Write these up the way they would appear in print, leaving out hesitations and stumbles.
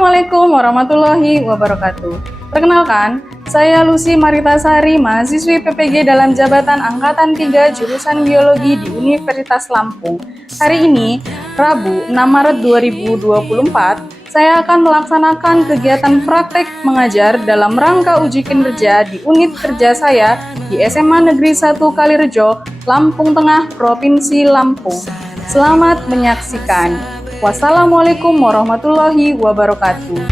Assalamualaikum warahmatullahi wabarakatuh. Perkenalkan, saya Lucy Maritasari, mahasiswi PPG dalam jabatan Angkatan 3 jurusan Biologi di Universitas Lampung. Hari ini, Rabu 6 Maret 2024, saya akan melaksanakan kegiatan praktek mengajar dalam rangka uji kinerja di unit kerja saya di SMA Negeri 1 Kalirejo, Lampung Tengah, Provinsi Lampung. Selamat menyaksikan. Wassalamualaikum warahmatullahi wabarakatuh.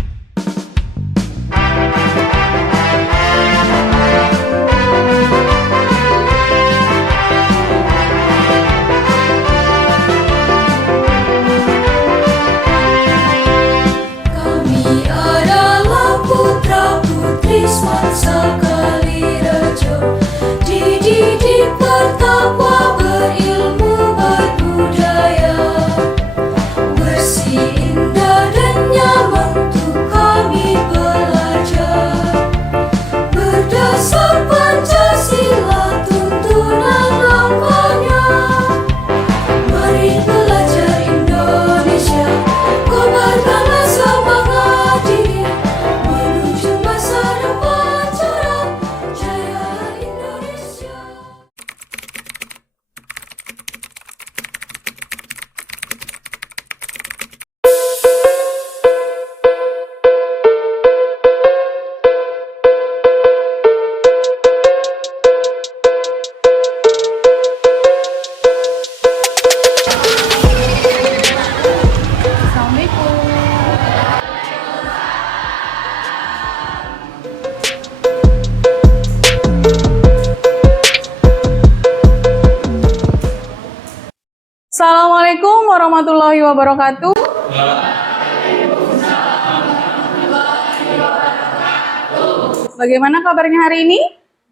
Kami adalah putra-putri Semansa Kalirejo, dididik bertakwa, berilmu, berbudaya. Bersih, indah, dan nyaman untuk kami belajar. Berdasar Pancasila, tuntunan langkahnya. Mari belajar Indonesia, kobarkanlah semangat diri menuju masa depan cerah, jaya Indonesia. Assalamualaikum warahmatullahi wabarakatuh. Bagaimana kabarnya hari ini?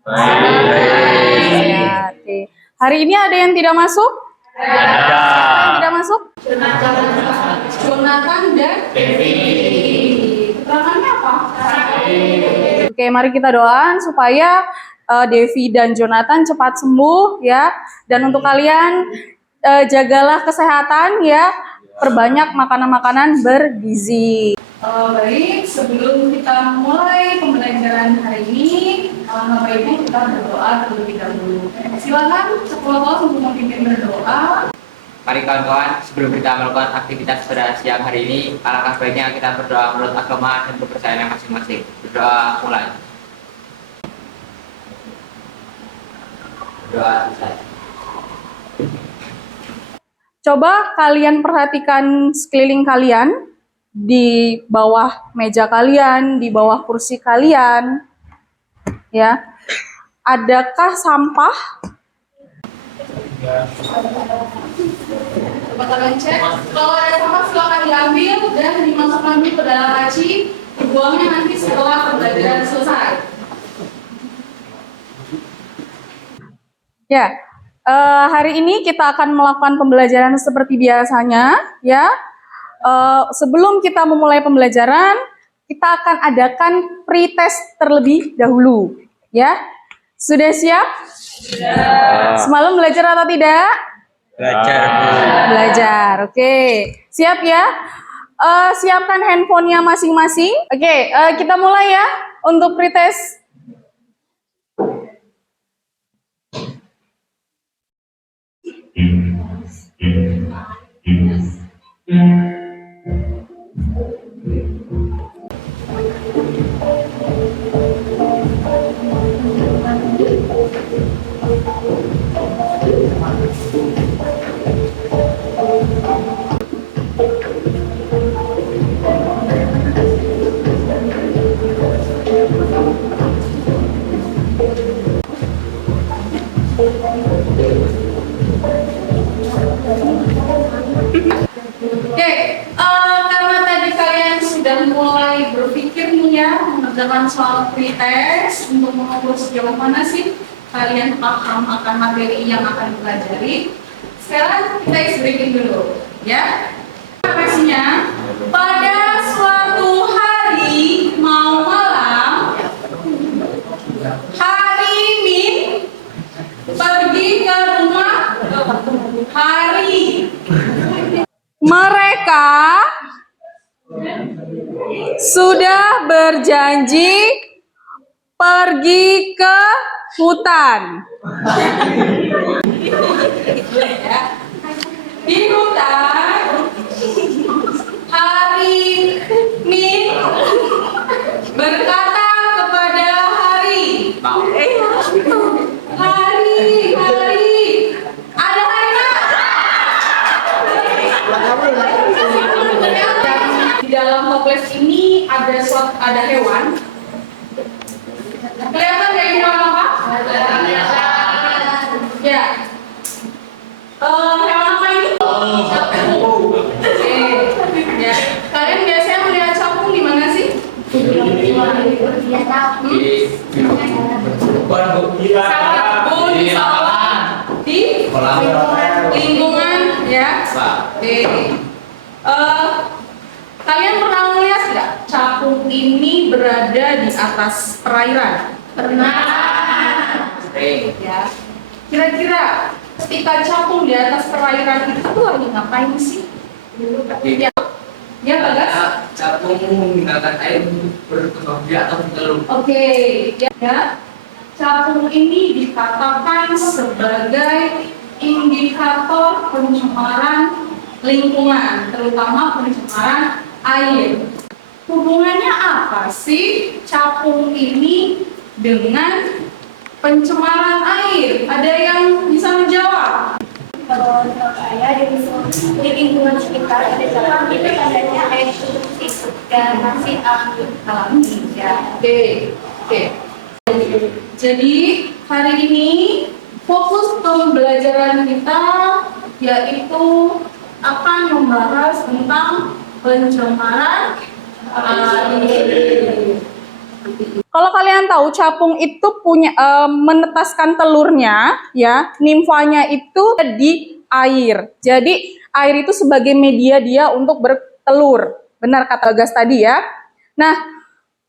Sehat. Oke. Hari ini ada yang tidak masuk? Ada. Yang tidak masuk? Jonathan dan Devi. Keterangannya apa? Oke, mari kita doakan supaya Devi dan Jonathan cepat sembuh ya. Dan untuk kalian jagalah kesehatan ya. Perbanyak makanan-makanan bergizi. Baik, sebelum kita mulai pembelajaran hari ini, alangkah baiknya kita berdoa terlebih dahulu. Silakan sekolah untuk memimpin berdoa. Mari kawan-kawan, sebelum kita melakukan aktivitas pada siang hari ini, alangkah baiknya kita berdoa menurut agama dan kepercayaan masing-masing. Berdoa mulai. Berdoa selesai. Coba kalian perhatikan sekeliling kalian, di bawah meja kalian, di bawah kursi kalian, ya. Adakah sampah? Coba kalian cek. Kalau ada sampah silakan diambil dan dimasukkan dulu ke dalam laci. Dibuangnya nanti setelah pembelajaran selesai. Ya. Hari ini kita akan melakukan pembelajaran seperti biasanya, ya. Sebelum kita memulai pembelajaran, kita akan adakan pretest terlebih dahulu, ya. Sudah siap? Sudah. Semalam belajar atau tidak? Belajar. Belajar, oke. Siap ya? Siapkan handphonenya masing-masing. Oke, kita mulai ya untuk pretest. Oke, karena tadi kalian sudah mulai berpikir nih ya, mengerjakan soal pretest untuk mengukur sejauh mana sih kalian paham akan materi yang akan dipelajari. Sekarang kita isi breaking dulu, ya. Pastinya pada suatu hari mau malam, hari Min pergi ke rumah Hari. Mereka sudah berjanji pergi ke hutan. Di hutan, hari ini berkata kepada hari. Hari, ada hari nggak? Di dalam toples ini ada hewan. Kelihatan kayak hewan apa? Ya. Hewan apa ini? Capung. Ya. Kalian biasanya melihat capung di mana sih? Di lingkungan ya. Kalian pernah melihat nggak capung ini berada di atas perairan? Pernah. Ya. Kira-kira ketika capung di atas perairan itu lagi ngapain sih? Ya, Bagas? Capung menggunakan air untuk berkembang biak atau bertelur. Oke, ya. Capung ini dikatakan sebagai indikator pencemaran lingkungan, terutama pencemaran air. Hubungannya apa sih capung ini dengan pencemaran air? Ada yang bisa menjawab? Kalau menurut saya di lingkungan sekitar ada capung itu tandanya air bersih dan masih alami ya. Oke. Jadi hari ini fokus pembelajaran kita yaitu akan membahas tentang pencemaran air. Kalau kalian tahu capung itu punya menetaskan telurnya ya, nimfanya itu di air. Jadi air itu sebagai media dia untuk bertelur. Benar kata Bagas tadi ya. Nah,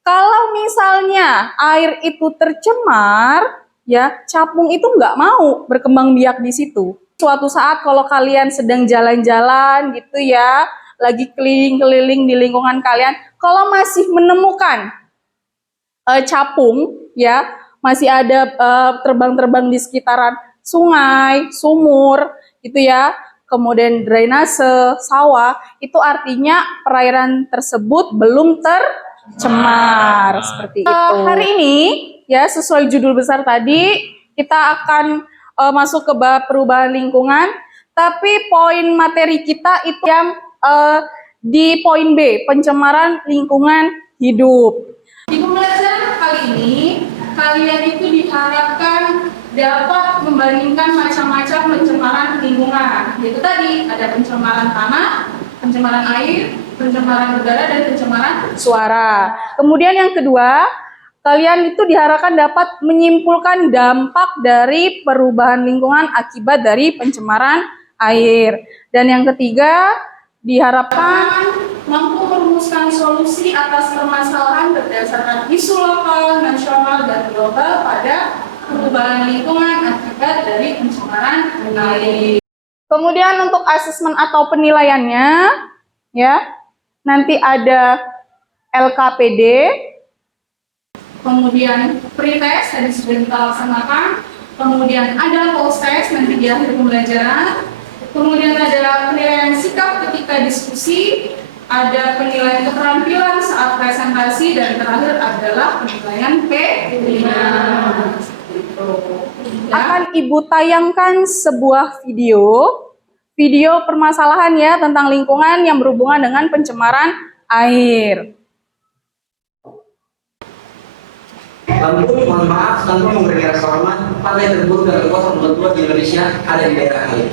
kalau misalnya air itu tercemar, ya capung itu nggak mau berkembang biak di situ. Suatu saat kalau kalian sedang jalan-jalan gitu ya, lagi keliling-keliling di lingkungan kalian, kalau masih menemukan capung, ya masih ada terbang-terbang di sekitaran sungai, sumur, gitu ya, kemudian drainase, sawah, itu artinya perairan tersebut belum tercemar seperti itu. Hari ini ya sesuai judul besar tadi kita akan masuk ke bab perubahan lingkungan, tapi poin materi kita itu yang di poin B, pencemaran lingkungan hidup. Di pembelajaran kali ini kalian itu diharapkan dapat membandingkan macam-macam pencemaran lingkungan. Yaitu tadi ada pencemaran tanah, pencemaran air, pencemaran udara, dan pencemaran suara. Kemudian yang kedua, kalian itu diharapkan dapat menyimpulkan dampak dari perubahan lingkungan akibat dari pencemaran air. Dan yang ketiga, diharapkan mampu merumuskan solusi atas permasalahan berdasarkan isu lokal, nasional, dan global pada perubahan lingkungan akibat dari pencemaran air. Kemudian untuk asesmen atau penilaiannya, ya nanti ada LKPD, kemudian pretest tadi sudah kita laksanakan, kemudian ada post test nanti di akhir pembelajaran, kemudian ada penilaian sikap ketika diskusi, ada penilaian keterampilan saat presentasi, dan terakhir adalah penilaian P5. Akan Ibu tayangkan sebuah video permasalahan ya tentang lingkungan yang berhubungan dengan pencemaran air. Lampung, mohon maaf, tanpa memberikan rasa hormat, pantai terburuk dan terkotor nomor 2 di Indonesia ada di daerah ini.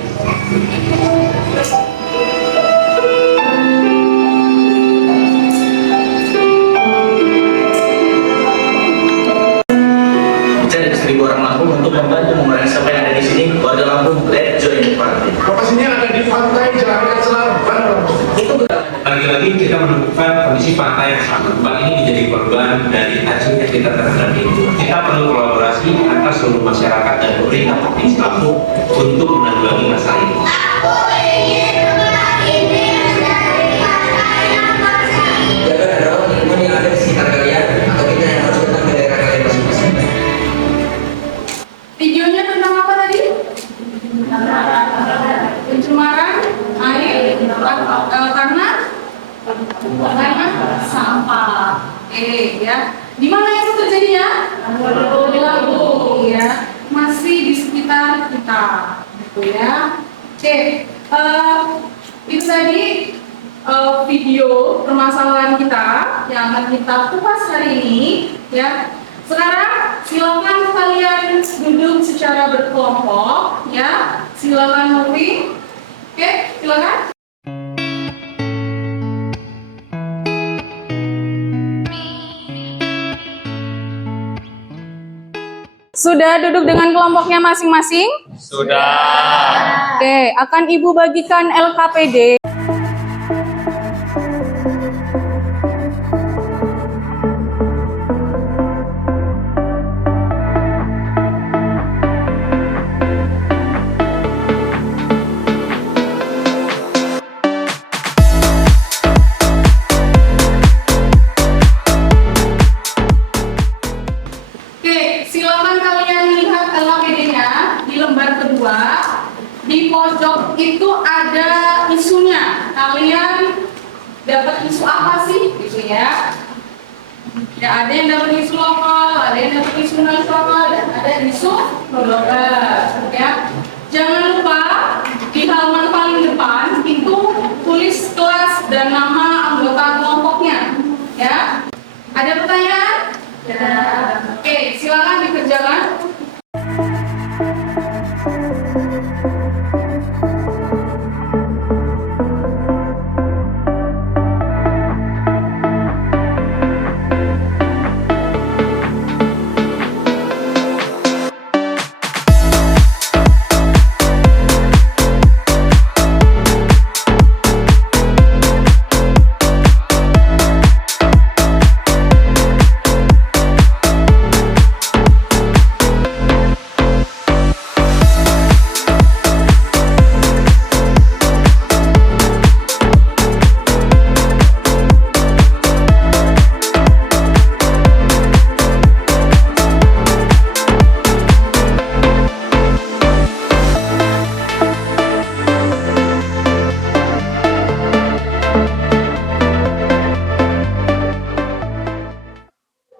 Jadi 1.000 orang Lampung untuk membantu mengurangi sampah yang ada di sini. Warga Lampung, let's join the party. Lokasinya ada di pantai Jalan Selatan, Bandung. Itu lagi-lagi kita menemukan kondisi pantai yang sangat berkembang ini menjadi korban dari acungnya kita terhadap lingkungan. Kita perlu kolaborasi antara seluruh masyarakat dan pemerintah provinsi Lampung untuk menanggulangi masalah ini. jaga dan rawat lingkungan yang ada di sekitar ya. Di mana itu terjadinya? Di lambung ya. Masih di sekitar kita, gitu ya. Oke, itu tadi video permasalahan kita yang akan kita kupas hari ini ya. Sekarang silakan kalian duduk secara berkelompok ya. Silakan moving. Oke, silakan. Sudah duduk dengan kelompoknya masing-masing? Sudah. Oke, akan Ibu bagikan LKPD. Oke, silakan kalian lihat LKPD-nya di lembar kedua. Di pojok itu ada isunya. Kalian dapat isu apa sih? Gitu ya. Ya, ada yang dapat isu lokal, ada yang dapat isu nasional, dan ada isu global. Ya. Jangan lupa di halaman paling depan itu tulis kelas dan nama anggota kelompoknya. Ya. Ada pertanyaan? Ya. Oke, silakan dikerjakan.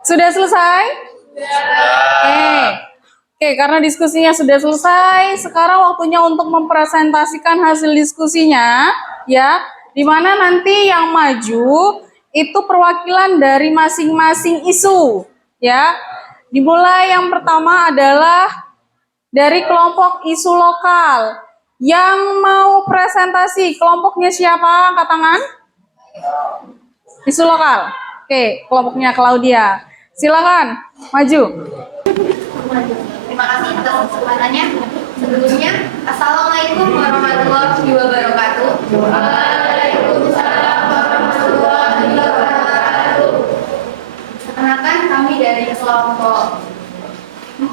Sudah selesai? Oke, karena diskusinya sudah selesai, sekarang waktunya untuk mempresentasikan hasil diskusinya, ya. Di mana nanti yang maju itu perwakilan dari masing-masing isu, ya. Dimulai yang pertama adalah dari kelompok isu lokal. Yang mau presentasi, kelompoknya siapa? Angkat tangan. Isu lokal. Oke, kelompoknya Claudia. Silakan, maju. Terima kasih atas kesempatannya. Sebelumnya, Assalamualaikum warahmatullahi wabarakatuh. Waalaikumsalam warahmatullahi wabarakatuh. Perkenalkan, kami dari kelompok 4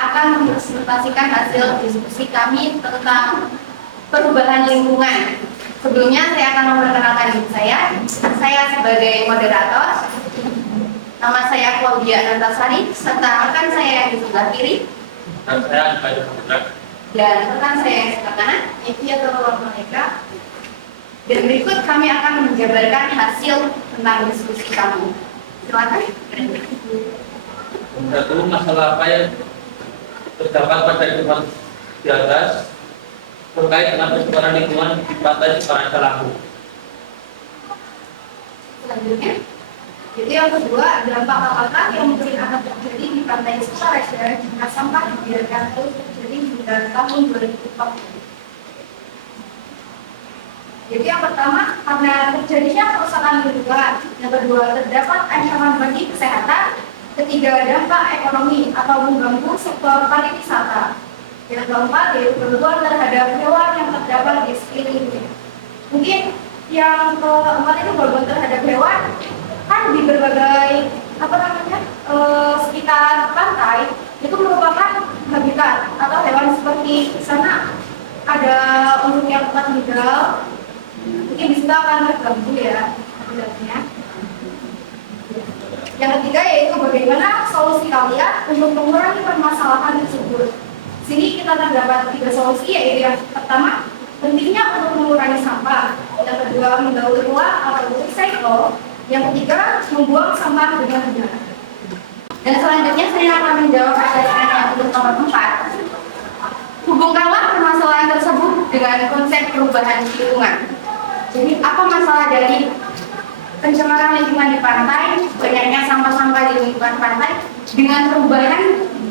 akan mempresentasikan hasil diskusi kami tentang perubahan lingkungan. Sebelumnya saya akan memperkenalkan diri saya. Saya sebagai moderator. Nama saya Claudia Antasari, serta rekan saya yang di sebelah kiri. Dan saya Bayu Hendrak. Dan rekan saya yang sebelah kanan, Evia Torwar mereka. Dan berikut kami akan menjabarkan hasil tentang diskusi kami. Silakan. Satu masalah apa yang terdapat pada lingkungan di atas terkait dengan pencemaran lingkungan di pantai Semarang Lampung. Selanjutnya, itu yang kedua, dampak apakah yang mungkin akan terjadi di pantai Sukaresya jika sampah dibiarkan terus terjadi hingga tahun 2040. Jadi yang pertama, karena terjadinya kerusakan lingkungan. Yang kedua, terdapat ancaman bagi kesehatan. Ketiga, dampak ekonomi atau mengganggu sektor pariwisata. Yang keempat, yaitu gangguan terhadap hewan yang terdapat di sekelilingnya. Mungkin yang keempat itu gangguan terhadap hewan kan di berbagai sekitar pantai itu merupakan habitat atau hewan seperti di sana ada untuk yang tempat tinggal, mungkin di situ akan terganggu ya habitatnya. Yang ketiga yaitu bagaimana solusi kalian untuk mengurangi permasalahan tersebut. Sini kita terdapat 3 solusi, yaitu yang pertama pentingnya untuk mengurangi sampah, yang kedua mendaur ulang atau recycle, Yang ketiga, membuang sampah dengan benar. Dan selanjutnya saya akan menjawab pertanyaan yang untuk nomor 4. Hubungkanlah permasalahan tersebut dengan konsep perubahan lingkungan. Jadi apa masalah dari pencemaran lingkungan di pantai, banyaknya sampah-sampah di lingkungan pantai dengan perubahan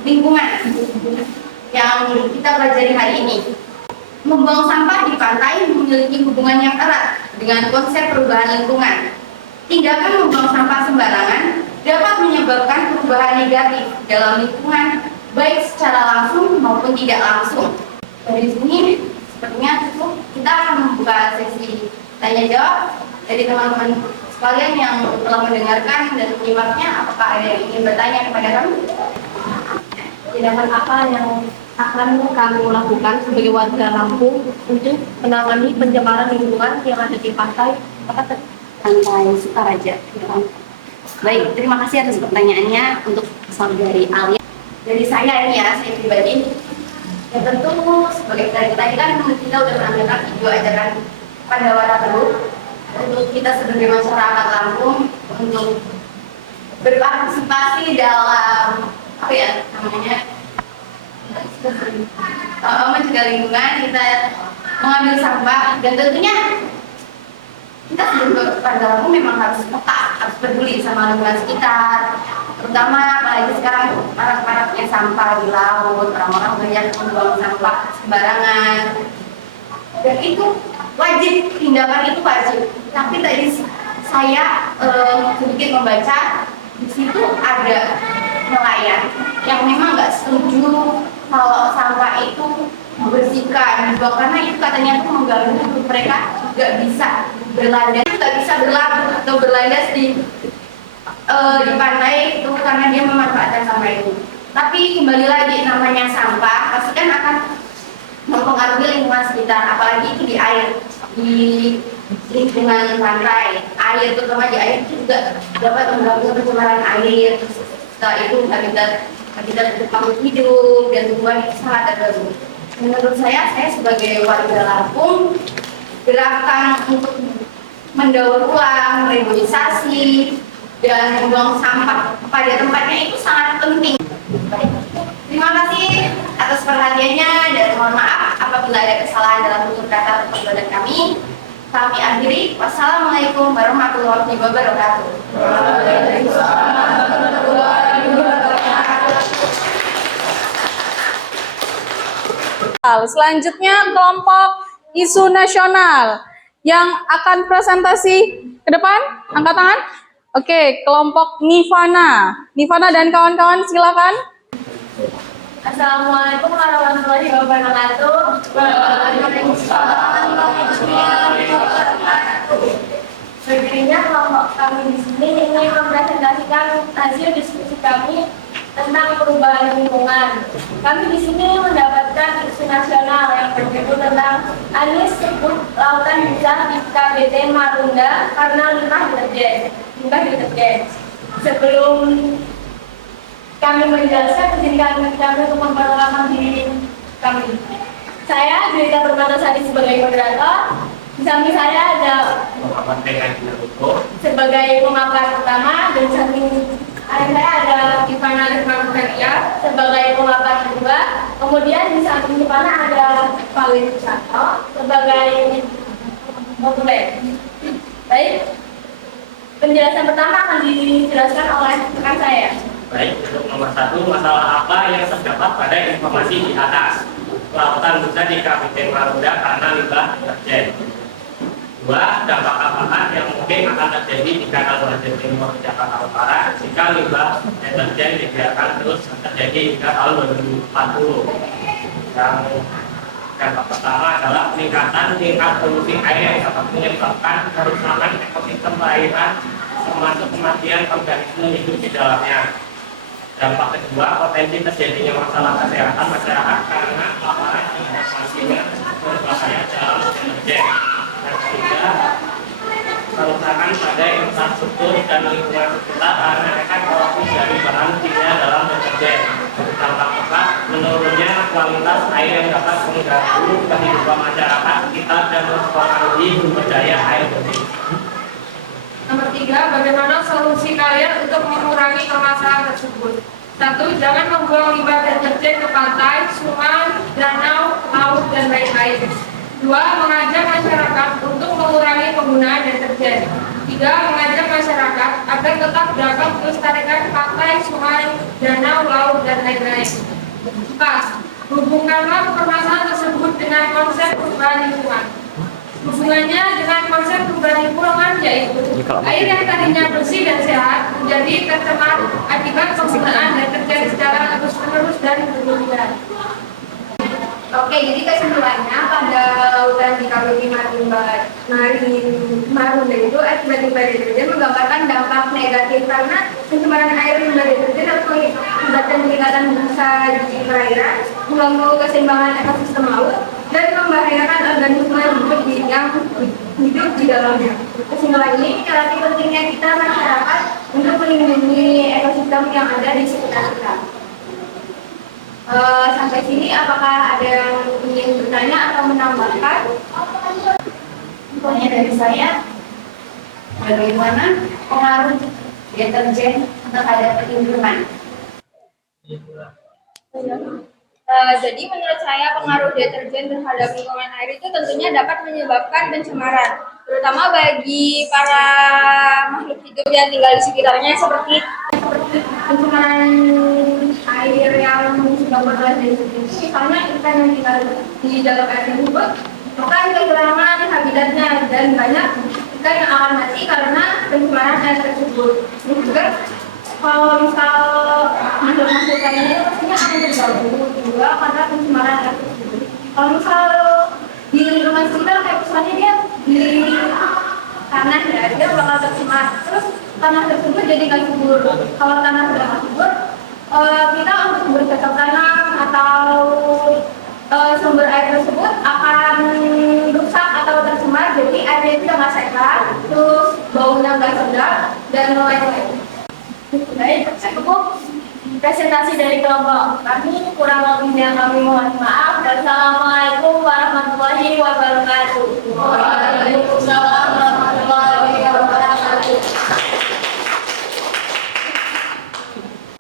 lingkungan yang kita pelajari hari ini. Membuang sampah di pantai memiliki hubungan yang erat dengan konsep perubahan lingkungan. Tindakan membuang sampah sembarangan dapat menyebabkan perubahan negatif dalam lingkungan, baik secara langsung maupun tidak langsung. Dari sini, sepertinya cukup. Kita akan membuka sesi tanya jawab dari teman-teman sekalian yang telah mendengarkan dan menyimaknya. Apakah ada yang ingin bertanya kepada kami? Tindakan apa yang akan kami lakukan sebagai warga Lampung untuk menangani pencemaran lingkungan yang ada di pantai Sukaraja. Baik, terima kasih atas pertanyaannya untuk saudari Alia. Dari saya ini ya, saya pribadi, ya tentu sebagai tadi kan kita udah menampilkan video ajaran pada warga Teluk untuk kita sebagai masyarakat Lampung untuk berpartisipasi dalam apa ya namanya mencegah lingkungan, kita mengambil sampah dan tentunya kita sebagai warga Lampung memang harus peka, harus peduli sama lingkungan sekitar, terutama apalagi sekarang marak-maraknya sampah di laut, orang-orang banyak membuang sampah sembarangan, dan itu wajib, tindakan itu wajib. Tapi tadi saya sedikit membaca di situ ada nelayan yang memang nggak setuju kalau sampah itu dibersihkan juga karena itu katanya tuh mengganggu hidup mereka, nggak bisa berlandas, nggak bisa berlabuh atau berlandas di pantai itu karena dia memanfaatkan sampah itu. Tapi kembali lagi, namanya sampah pasti kan akan mempengaruhi lingkungan sekitar, apalagi itu di air, di lingkungan pantai. Air, terutama di air itu juga dapat mengganggu pencemaran air. Setelah itu habitat untuk makhluk hidup dan tumbuhan itu sangat terganggu. Menurut saya sebagai warga Lampung, gerakan untuk mendaur ulang, reboisasi, dan membuang sampah pada tempatnya itu sangat penting. Terima kasih atas perhatiannya dan mohon maaf apabila ada kesalahan dalam tutur kata atau perbuatan kami. Kami akhiri. Wassalamualaikum warahmatullahi wabarakatuh. Selanjutnya kelompok isu nasional yang akan presentasi ke depan. Angkat tangan. Oke, kelompok Nivana. Nivana dan kawan-kawan silakan. Assalamualaikum warahmatullahi wabarakatuh. Berdirinya kelompok kami di sini ingin mempresentasikan hasil diskusi kami tentang perubahan lingkungan. Kami di sini mendapatkan isu nasional yang berjudul tentang Anies sebut lautan bisa di KBT Marunda karena limbah deterjen. Sebelum kami menjelaskan, izinkan kami untuk memperkenalkan diri kami. Saya Juwita Permatasari sebagai moderator. Di samping saya ada sebagai pemaparan utama, dan di samping saya ada Ivana Rizmanuria sebagai pemaparan kedua. Kemudian di samping Ivana ada Pak Wisato sebagai moduler. Baik, penjelasan pertama akan dijelaskan oleh rekan saya. Baik, untuk nomor 1, masalah apa yang terdapat pada informasi di atas? Lautan bisa di Kabupaten Marunda karena limbah deterjen. 2, dampak apa yang mungkin akan terjadi di Kanal Banjir Timur Jakarta Utara jika limbah deterjen dibiarkan terus terjadi hingga tahun 2040. Yang dampak pertama adalah peningkatan tingkat polusi air yang dapat menyebabkan kerusakan ekosistem perairan termasuk kematian organisme hidup di dalamnya. Dampak kedua, potensi terjadinya masalah kesehatan masyarakat karena paparan informasinya berbahaya dalam deterjen. Dan ketiga, kerusakan pada infrastruktur dan lingkungan sekitar karena efek korupsi dari bahan kimia dalam deterjen. Dampak keempat, menurunnya kualitas air yang dapat mengganggu kehidupan masyarakat sekitar dan mempengaruhi sumber daya air bersih. Nomor 3, ketiga, bagaimana solusi kalian untuk mengurangi permasalahan tersebut? 1. Jangan membuang limbah deterjen ke pantai, sungai, danau, laut, dan lain-lain. 2. Mengajak masyarakat untuk mengurangi penggunaan deterjen. 3. Mengajak masyarakat agar tetap dapat melestarikan pantai, sungai, danau, laut, dan lain-lain. 4. Hubungkanlah permasalahan tersebut dengan konsep perubahan lingkungan. Hubungannya dengan konsep perubahan lingkungan yaitu air yang tadinya bersih dan sehat menjadi tercemar akibat penggunaan deterjen secara terus-menerus dan berlebihan. Oke, jadi kesimpulannya pada lautan di Kalori Marunda itu akibat limbah deterjen menggambarkan dampak negatif karena pencemaran air limbah deterjen dapat mengakibatkan peningkatan busa di perairan, mengganggu keseimbangan ekosistem laut, dan membahayakan organisme yang hidup di dalamnya. Kesimpulan ini menyelami pentingnya kita masyarakat untuk melindungi ekosistem yang ada di sekitar kita. Sampai sini apakah ada yang ingin bertanya atau menambahkan? Pokoknya dari saya, bagaimana pengaruh deterjen terhadap lingkungan? Jadi menurut saya pengaruh deterjen terhadap lingkungan air itu tentunya dapat menyebabkan pencemaran, terutama bagi para makhluk hidup yang tinggal di sekitarnya seperti pencemaran air yang disebabkan oleh deterjen. Misalnya ikan yang tinggal di dalam air tersebut akan kehilangan habitatnya dan banyak ikan yang akan mati karena pencemaran air tersebut. Dan juga kalau misal makhluk-makhluk lainnya itu pastinya akan terganggu juga karena pencemaran air tersebut. Kalau misal di lingkungan sekitar kayak misalnya dia di tanah ya, dia bakal tercemar. Terus tanah tersebut jadi nggak subur. Kalau tanah sudah nggak subur, kita untuk bercocok tanam atau sumber air tersebut akan rusak atau tercemar. Jadi airnya itu nggak sehat, terus baunya nggak sedap dan lain-lain. Baik, cukup presentasi dari kelompok kami. Kurang lebihnya kami mohon maaf. Wassalamualaikum warahmatullahi wabarakatuh. Waalaikumsalam warahmatullahi wabarakatuh.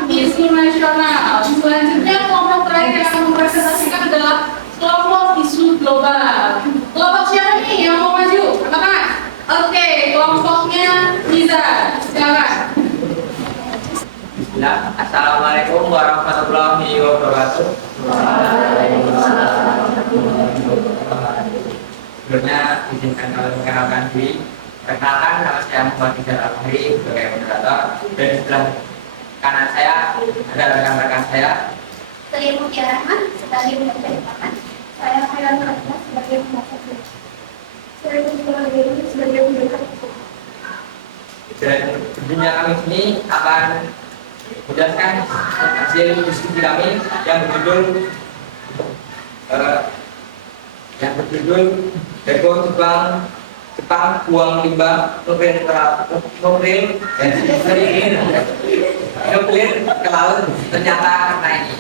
Isu nasional. Selanjutnya kelompok terakhir yang akan mempresentasikan adalah kelompok isu global. Kelompok siapa nih yang mau maju? Katakan. Oke, kelompoknya Liza. Silakan. Assalamualaikum warahmatullahi wabarakatuh. Sebelumnya izinkan kami mengenalkan diri. Perkenalkan, nama saya Muhammad Rizal Al-Bahri sebagai moderator, dan di sebelah kanan saya ada rekan-rekan saya. Saya Mutia Rahman sebagai pendamping departemen. Saya Khairan Ratna sebagai pendamping. Saya Mutia sebagai pendamping. Dan tentunya kami sini akan menjelaskan hasil diskusi kami yang berjudul Deko Jepang buang limbah nuklir ke laut ternyata karena ini.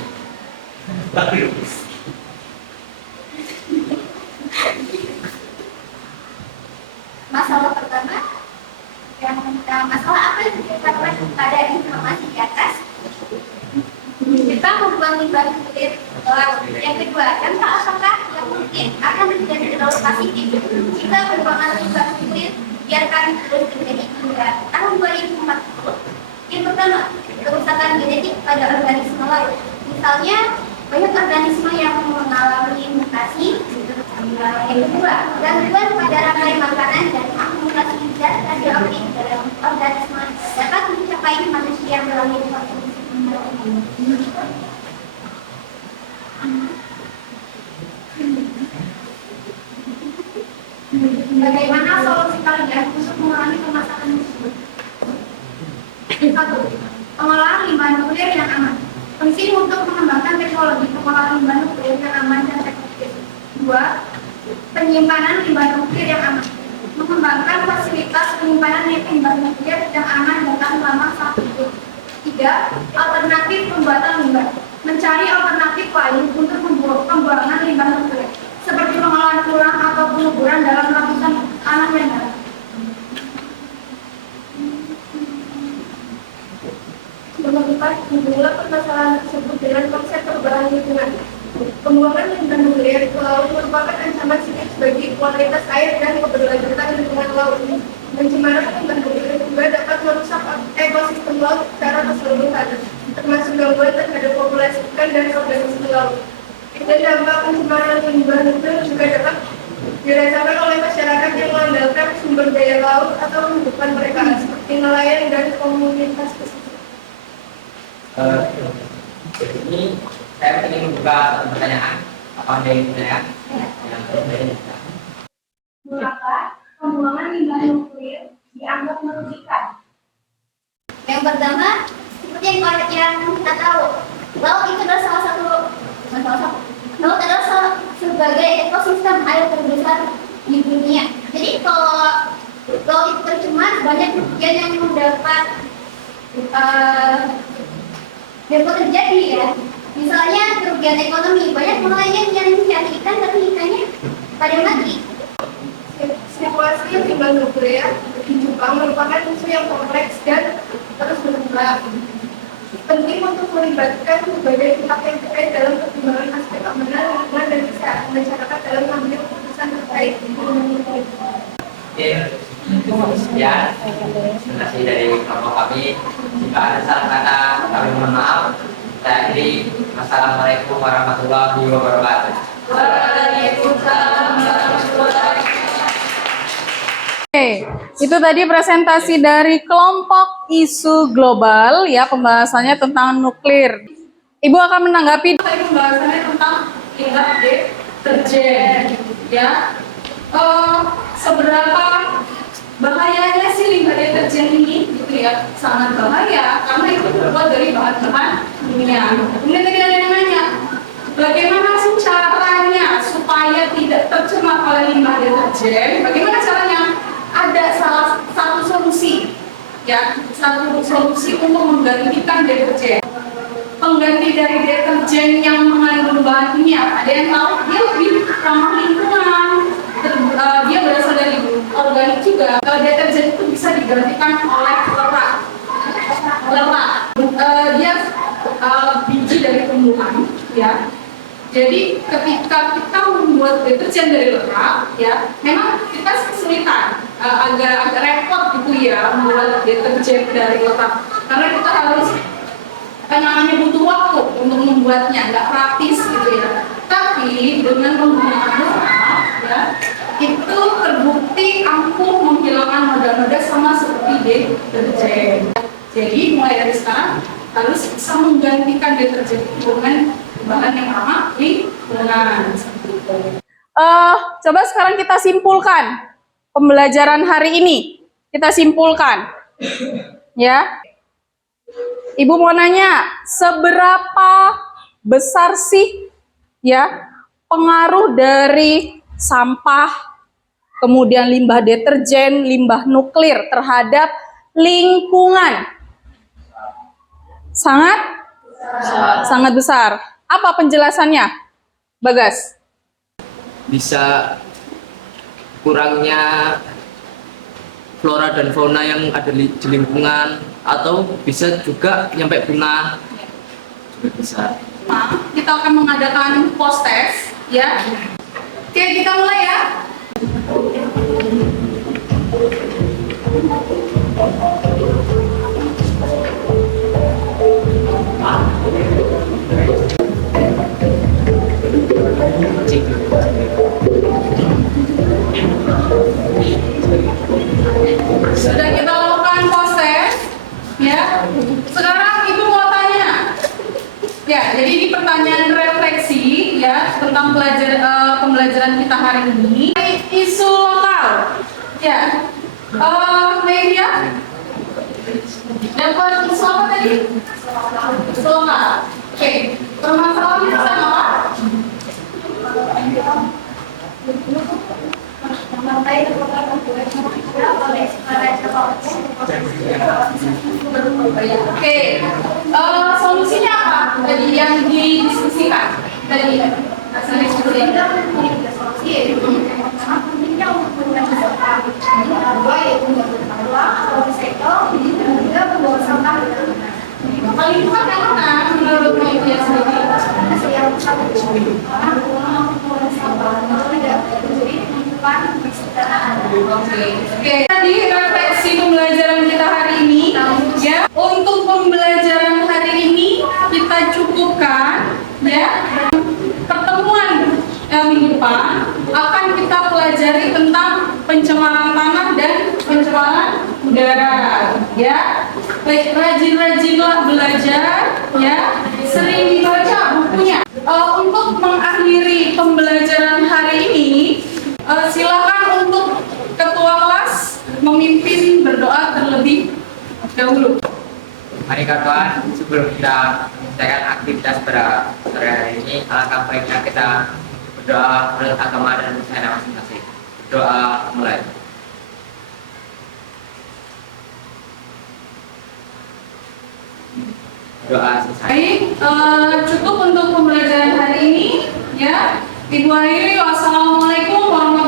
Masalah pertama, masalah apa yang dikatakan pada informasi di atas? Kita membuang limbah nuklir ke laut. Yang kedua, dampak apakah yang mungkin akan terjadi di laut Pasifik jika pembuangan limbah nuklir biarkan terus terjadi hingga tahun 2040? Yang pertama, kerusakan genetik pada organisme laut. Misalnya, banyak organisme yang mengalami mutasi. Yang kedua, gangguan pada rantai makanan dan akumulasi zat radioaktif dalam organisme dapat mencapai manusia melalui konsumsi. Bagaimana solusi kalian untuk mengurangi permasalahan tersebut? 1. Pengolahan limbah nuklir yang aman. Penting untuk mengembangkan teknologi pengolahan limbah nuklir yang aman dan efektif. 2. Penyimpanan limbah nuklir yang aman. Mengembangkan fasilitas penyimpanan limbah nuklir yang aman dan tahan lama saat hidup. 3. Alternatif pembuatan limbah. Mencari alternatif lain untuk pembuangan limbah nuklir, seperti pengolahan ulang atau penguburan dalam lapisan tanah yang dalam. menemukan jumlah permasalahan tersebut dengan konsep perubahan lingkungan. Pembuangan limbah nuklir ke laut merupakan ancaman serius bagi kualitas air dan keberlanjutan lingkungan laut. Pencemaran limbah nuklir juga dapat merusak ekosistem laut secara keseluruhan, termasuk gangguan terhadap populasi ikan dan organisme laut. Dan dampak pencemaran limbah nuklir juga dapat dirasakan oleh masyarakat yang mengandalkan sumber daya laut atau kehidupan mereka seperti nelayan dan komunitas pesisir. Ini saya ingin membuka satu pertanyaan. Apa ada yang bertanya? Mengapa pembuangan limbah nuklir dianggap merugikan? Yang pertama, seperti yang kita tahu, laut itu adalah laut adalah sebagai ekosistem air terbesar di dunia. Jadi kalau laut itu tercemar, banyak kerugian yang dapat terjadi ya. Misalnya kerugian ekonomi, banyak nelayan yang mencari ikan tapi ikannya pada mati. Situasi limbah nuklir di Jepang merupakan isu yang kompleks dan terus berkembang. Penting untuk melibatkan berbagai pihak yang terkait dalam pertimbangan aspek keamanan lingkungan dan kesehatan masyarakat dalam mengambil keputusan terkait limbah nuklir. Sekian presentasi dari kelompok kami. Jika ada salah kata, kami mohon maaf. Saya akhiri. Assalamualaikum warahmatullahi wabarakatuh. Waalaikumsalam warahmatullahi wabarakatuh. Oke, itu tadi presentasi dari kelompok isu global ya, pembahasannya tentang nuklir. Ibu akan menanggapi Pembahasannya tentang limbah deterjen, ya. Seberapa bahayanya sih limbah deterjen ini, gitu ya? Sangat bahaya karena itu terbuat dari bahan-bahan kimia. Kemudian tadi ada yang nanya, bagaimana sih caranya supaya tidak tercemar oleh limbah deterjen? Bagaimana caranya? Ada salah satu solusi, ya, satu solusi untuk menggantikan deterjen. Pengganti dari deterjen yang mengandung bahan kimia, ada yang tahu dia lebih ramah lingkungan, dia berasal dari organik juga. Deterjen itu bisa digantikan oleh lerak. Dia biji dari tumbuhan, ya. Jadi ketika kita membuat deterjen dari lerak, ya, memang kita kesulitan, agak repot gitu ya membuat deterjen dari lerak, karena kita harus namanya butuh waktu untuk membuatnya, nggak praktis gitu ya. Tapi dengan penggunaan lerak, ya, itu terbukti ampuh menghilangkan noda-noda sama seperti deterjen. Jadi mulai dari sekarang harus bisa menggantikan deterjen dengan bahan yang ramah lingkungan. coba sekarang kita simpulkan pembelajaran hari ini. Kita simpulkan, ya. Ibu mau nanya, seberapa besar sih, ya, pengaruh dari sampah, kemudian limbah deterjen, limbah nuklir terhadap lingkungan? Sangat besar. Apa penjelasannya, Bagas? Bisa kurangnya flora dan fauna yang ada di lingkungan, atau bisa juga nyampe punah juga bisa. Kita akan mengadakan post test, ya. Oke, kita mulai ya. Sudah kita lakukan post test, ya. Sekarang Ibu mau tanya, ya. Jadi ini pertanyaan refleksi, ya, tentang pembelajaran kita hari ini. Isu lokal, ya. Media dapat isu apa tadi? Isu lokal. Oke, permasalahan bersama apa? Oke, solusinya apa tadi yang didiskusikan tadi hasil diskusi? Solusi yaitu pertama pentingnya untuk menggunakan sampah, kedua yaitu membuang atau recycle, dan juga membuang sampah. Maka Khalifah karena menurut Maitia sendiri Oke, tadi refleksi pembelajaran kita hari ini ya. Untuk pembelajaran hari ini kita cukupkan ya. Pertemuan minggu depan akan kita pelajari tentang pencemaran tanah dan pencemaran udara ya. Baik, rajin-rajinlah belajar ya. Sering dibaca bukunya. Untuk mengakhiri pembelajaran hari ini, silakan untuk ketua kelas memimpin berdoa terlebih dahulu. Mari kawan, sebelum kita selesaikan aktivitas pada sore hari ini, alangkah baiknya kita berdoa menurut agama dan busana masing-masing. Doa mulai. Doa selesai. Baik, cukup untuk pembelajaran hari ini ya. Ibu akhiri, wassalamualaikum warahmatullahi